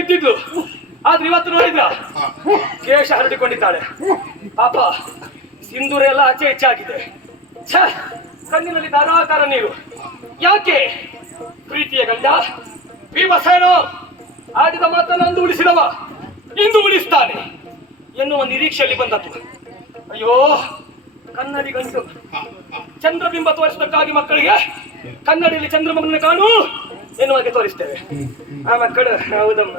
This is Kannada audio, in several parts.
ಇದ್ದಿದ್ಲು. ಆದ್ರೆ ಇವತ್ತು ನೋಡಿದ್ರ ಕೇಶ ಹರಡಿಕೊಂಡಿದ್ದಾಳೆ. ಪಾಪ ಸಿಂಧೂರ ಎಲ್ಲ ಆಚೆ ಹೆಚ್ಚಾಗಿದೆ. ಕಣ್ಣಿನಲ್ಲಿ ಧಾರಾಕಾರ ನೀರು. ಯಾಕೆ? ಪ್ರೀತಿಯ ಗಂಡ ಭೀಮಸೇನ ಆಡಿದ ಮಾತನ್ನು ಅಂದು ಉಳಿಸಿದವ ಇಂದು ಉಳಿಸ್ತಾನೆ ಎನ್ನುವ ನಿರೀಕ್ಷೆಯಲ್ಲಿ ಬಂದದ್ದು. ಅಯ್ಯೋ ಕನ್ನಡಿ ಗಂಟು ಚಂದ್ರಬಿಂಬ ತೋರಿಸಬೇಕಾಗಿ ಮಕ್ಕಳಿಗೆ ಕನ್ನಡಿಯಲ್ಲಿ ಚಂದ್ರಬಿಂಬವನ್ನು ಕಾಣು ಎನ್ನುವಾಗೆ ತೋರಿಸ್ತೇವೆ. ಆ ಮಕ್ಕಳು ಹೌದಮ್ಮ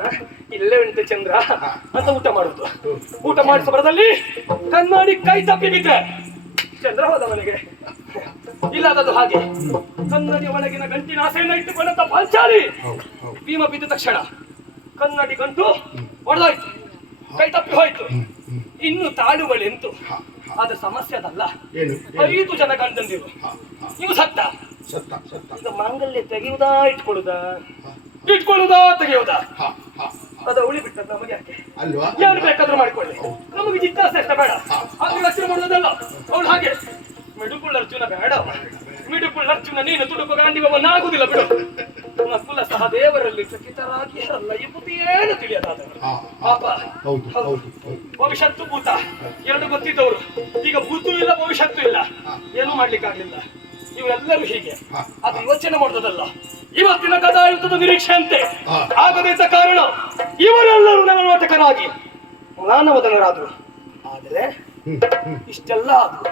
ಇಲ್ಲೇ ಉಂಟು ಚಂದ್ರ ಅಂತ ಊಟ ಮಾಡುದು. ಊಟ ಮಾಡಿಸ ಬರದಲ್ಲಿ ಕನ್ನಡಿ ಕೈ ತಪ್ಪಿ ಬಿದ್ದೆ ಚಂದ್ರ ಹೋದ ಮನೆಗೆ. ಇಲ್ಲದದು ಹಾಗೆ ಕನ್ನಡಿ ಒಳಗಿನ ಗಂಟಿನ ಆಸೆಯನ್ನು ಇಟ್ಟುಕೊಂಡಂತ ಪಾಂಚಾಲಿ ಭೀಮ ಬಿದ್ದ ತಕ್ಷಣ ಕನ್ನಡಿ ಗಂಟು ಹೊಡೆದೋಯ್ತು, ಕೈ ತಪ್ಪಿ ಹೋಯ್ತು. ಇನ್ನು ತಾಳುಗಳೆಂತು ಅದು ಸಮಸ್ಯೆ ಅದಲ್ಲ. 5 ಜನ ಗಂಡಂದಿರು ನೀವು ಸತ್ತ. ಈಗ ಮಾಂಗಲ್ಯ ತೆಗೆಯುವುದಾ ಇಟ್ಕೊಳ್ಳುದಾ ತೆಗೆಯುವುದಾ? ಅದು ಉಳಿ ಬಿಟ್ಟದ್ದು ನಮಗೆ ಯಾಕೆ? ಯಾರು ಬೇಕಾದ್ರೂ ಮಾಡಿಕೊಳ್ಳಿ, ನಮಗೆ ಜಿಜ್ಞಾಸೆ ಅಷ್ಟ ಬೇಡ. ಆದ್ರೆ ರಚನೆ ಮಾಡುವುದಲ್ಲ. ಅವಳು ಹಾಗೆ ಮಿಡುಕುಳ್ಳ ಅರ್ಜುನ ಬೇಡ. ಮಿಡುಕುಳ್ಳ ಅರ್ಜುನ ನೀನು ತುಡುಕು ಗಾಂಡಿವನ್ನಾಗುವುದಿಲ್ಲ ಬಿಡು. ಕುಲ ಸಹ ದೇವರಲ್ಲಿ ಚಕಿತರಾಗಿ ಅಲ್ಲ ಈ ಬುದ್ಧಿ ಏನು ತಿಳಿಯದಾದವರು. ಪಾಪ ಭವಿಷ್ಯತ್ತು ಭೂತ ಎರಡು ಗೊತ್ತಿದ್ದವರು ಈಗ ಭೂತು ಇಲ್ಲ ಭವಿಷ್ಯತ್ತು ಇಲ್ಲ, ಏನೂ ಮಾಡ್ಲಿಕ್ಕಾಗ್ಲಿಲ್ಲ. ಇವರೆಲ್ಲರೂ ಹೀಗೆ. ಅದು ಯೋಚನೆ ಮಾಡುವುದಲ್ಲ. ಇವತ್ತಿನ ಗದಾಯುದ್ಧದ ನಿರೀಕ್ಷೆಯಂತೆ ಆಗದಿದ್ದ ಕಾರಣ ಇವರೆಲ್ಲರೂ ನರನಾಟಕರಾಗಿ ಮಾನವದನರಾದರು. ಆದರೆ ಇಷ್ಟೆಲ್ಲ ಆದ್ರು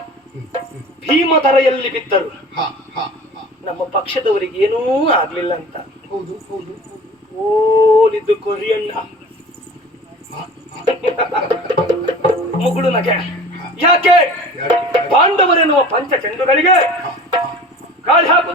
ಭೀಮಧರೆಯಲ್ಲಿ ಬಿದ್ದರು. ನಮ್ಮ ಪಕ್ಷದವರಿಗೆ ಏನೂ ಆಗ್ಲಿಲ್ಲ ಅಂತ ಓಲಿದ್ದು ಕೊರಿಯಣ್ಣ ಮುಗುಳು ನಗೆ. ಯಾಕೆ? ಪಾಂಡವರೆನ್ನುವ ಪಂಚ ಚೆಂಡುಗಳಿಗೆ ಗಾಳಿ ಹಾಕು